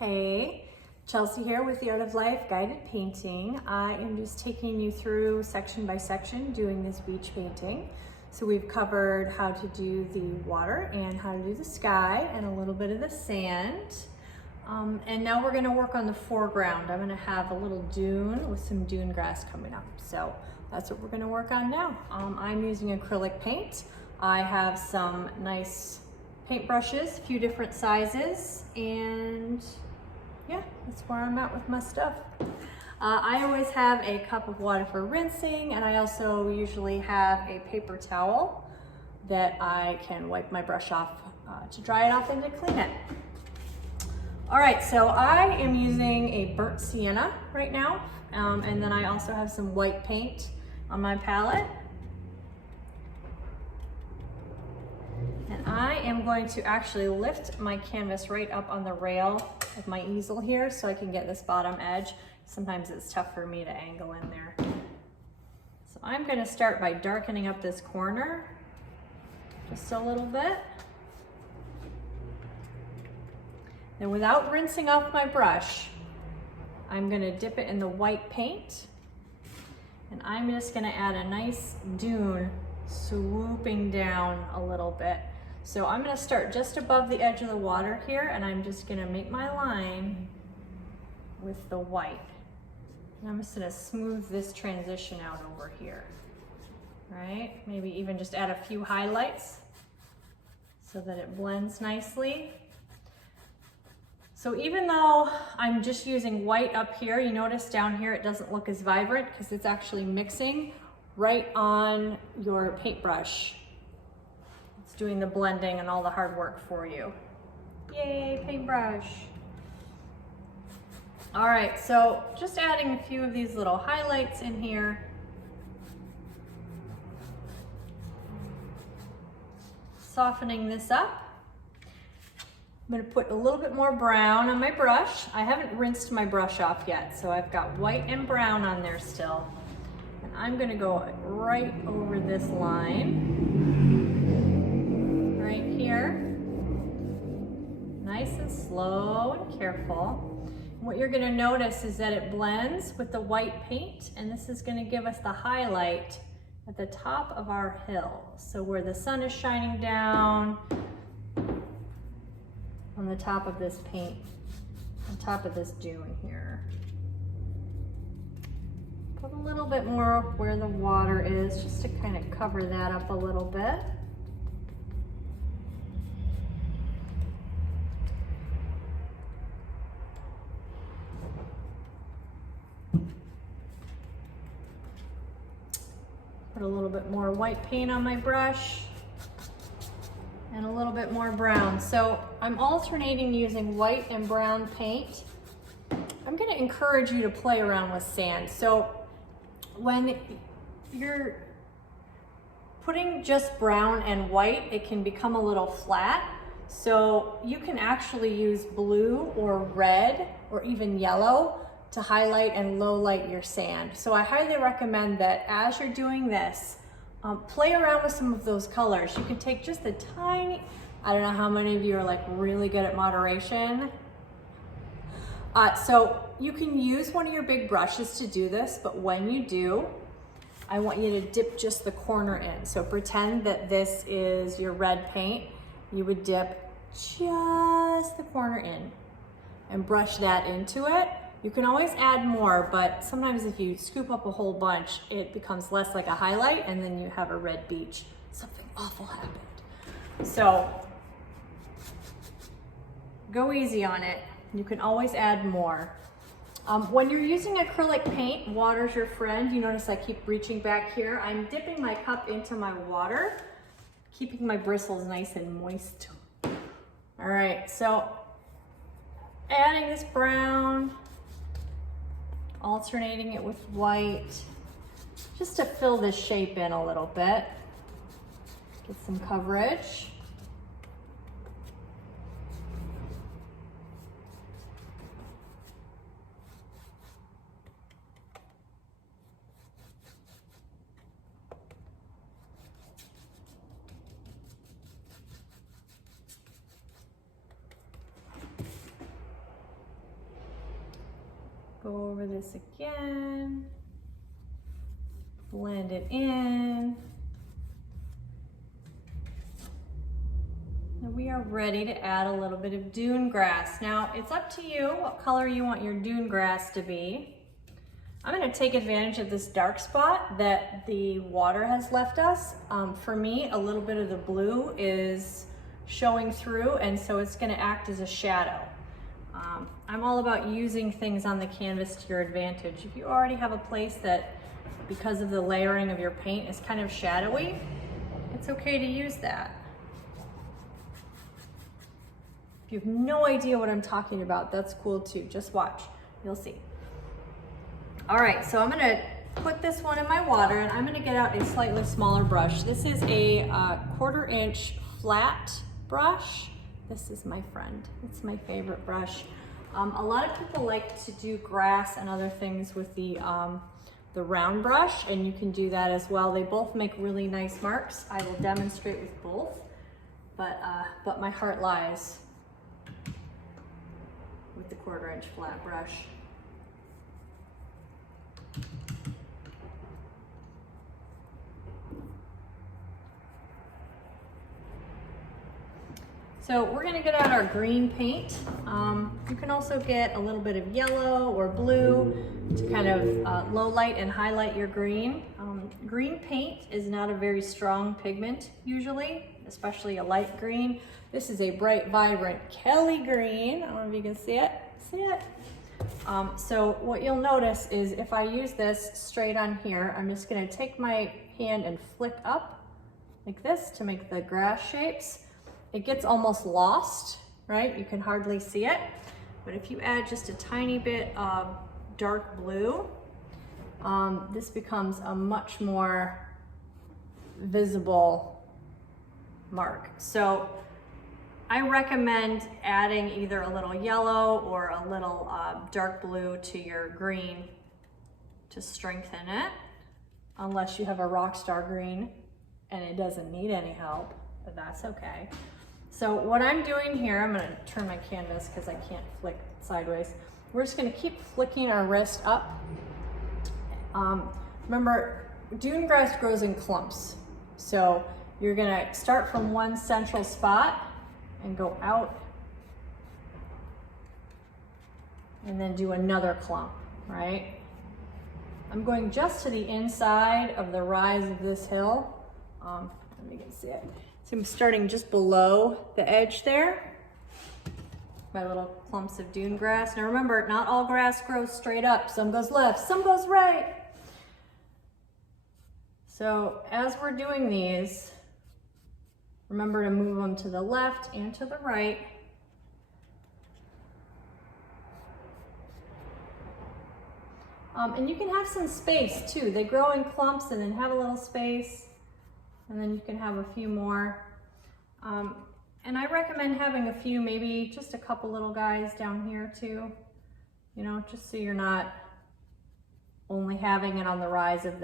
Hey, Chelsea here with the Art of Life Guided Painting. I am just taking you through section by section doing this beach painting. So we've covered how to do the water and how to do the sky and a little bit of the sand. And now we're gonna work on the foreground. I'm gonna have a little dune with some dune grass coming up. So that's what we're gonna work on now. I'm using acrylic paint. I have some nice paintbrushes, a few different sizes, and yeah, that's where I'm at with my stuff. I always have a cup of water for rinsing, and I also usually have a paper towel that I can wipe my brush off to dry it off and to clean it. All right, so I am using a burnt sienna right now, and then I also have some white paint on my palette. And I am going to actually lift my canvas right up on the rail of my easel here so I can get this bottom edge. Sometimes it's tough for me to angle in there. So I'm going to start by darkening up this corner just a little bit. Then without rinsing off my brush, I'm going to dip it in the white paint. And I'm just going to add a nice dune swooping down a little bit. So I'm going to start just above the edge of the water here, and I'm just going to make my line with the white. And I'm just going to smooth this transition out over here, right? Maybe even just add a few highlights so that it blends nicely. So even though I'm just using white up here, you notice down here it doesn't look as vibrant because it's actually mixing right on your paintbrush. It's doing the blending and all the hard work for you. Yay, paintbrush. All right, so just adding a few of these little highlights in here. Softening this up. I'm gonna put a little bit more brown on my brush. I haven't rinsed my brush off yet, so I've got white and brown on there still. And I'm gonna go right over this line, right here. Nice and slow and careful. And what you're gonna notice is that it blends with the white paint, and this is gonna give us the highlight at the top of our hill. So where the sun is shining down, on the top of this paint, on top of this dune here. Put a little bit more where the water is, just to kind of cover that up a little bit. Put a little bit more white paint on my brush. And a little bit more brown. So I'm alternating using white and brown paint. I'm going to encourage you to play around with sand. So when you're putting just brown and white, it can become a little flat. So you can actually use blue or red or even yellow to highlight and low light your sand. So I highly recommend that as you're doing this, play around with some of those colors. You can take just a tiny, I don't know how many of you are like really good at moderation. So you can use one of your big brushes to do this, but when you do, I want you to dip just the corner in. So pretend that this is your red paint. You would dip just the corner in and brush that into it. You can always add more, but sometimes if you scoop up a whole bunch, it becomes less like a highlight, and then you have a red beach. Something awful happened. So go easy on it. You can always add more. When you're using acrylic paint, water's your friend. You notice I keep reaching back here. I'm dipping my cup into my water, keeping my bristles nice and moist. All right, so adding this brown, alternating it with white, just to fill this shape in a little bit. Get some coverage. go over this again, blend it in. And we are ready to add a little bit of dune grass. Now, it's up to you what color you want your dune grass to be. I'm going to take advantage of this dark spot that the water has left us. For me, a little bit of the blue is showing through, and so it's going to act as a shadow. I'm all about using things on the canvas to your advantage. If you already have a place that, because of the layering of your paint, is kind of shadowy, it's okay to use that. If you have no idea what I'm talking about, that's cool too. Just watch, you'll see. All right, so I'm gonna put this one in my water, and I'm gonna get out a slightly smaller brush. This is a 1/4 inch flat brush. This is my friend, it's my favorite brush. A lot of people like to do grass and other things with the round brush, and you can do that as well. They both make really nice marks. I will demonstrate with both, but my heart lies with the 1/4 inch flat brush. So we're gonna get out our green paint. You can also get a little bit of yellow or blue to kind of low light and highlight your green. Green paint is not a very strong pigment usually, especially a light green. This is a bright, vibrant Kelly green. I don't know if you can see it. See it? So what you'll notice is if I use this straight on here, I'm just gonna take my hand and flick up like this to make the grass shapes. It gets almost lost, right? You can hardly see it. But if you add just a tiny bit of dark blue, this becomes a much more visible mark. So I recommend adding either a little yellow or a little dark blue to your green to strengthen it, unless you have a rock star green and it doesn't need any help, but that's okay. So what I'm doing here, I'm gonna turn my canvas because I can't flick sideways. We're just gonna keep flicking our wrist up. Remember, dune grass grows in clumps. So you're gonna start from one central spot and go out and then do another clump, right? I'm going just to the inside of the rise of this hill. Let me get see it. So I'm starting just below the edge there, my little clumps of dune grass. Now remember, not all grass grows straight up. Some goes left, some goes right. So as we're doing these, remember to move them to the left and to the right. And you can have some space too. They grow in clumps and then have a little space. And then you can have a few more. And I recommend having a few, maybe just a couple little guys down here too, you know, just so you're not only having it on the rise of the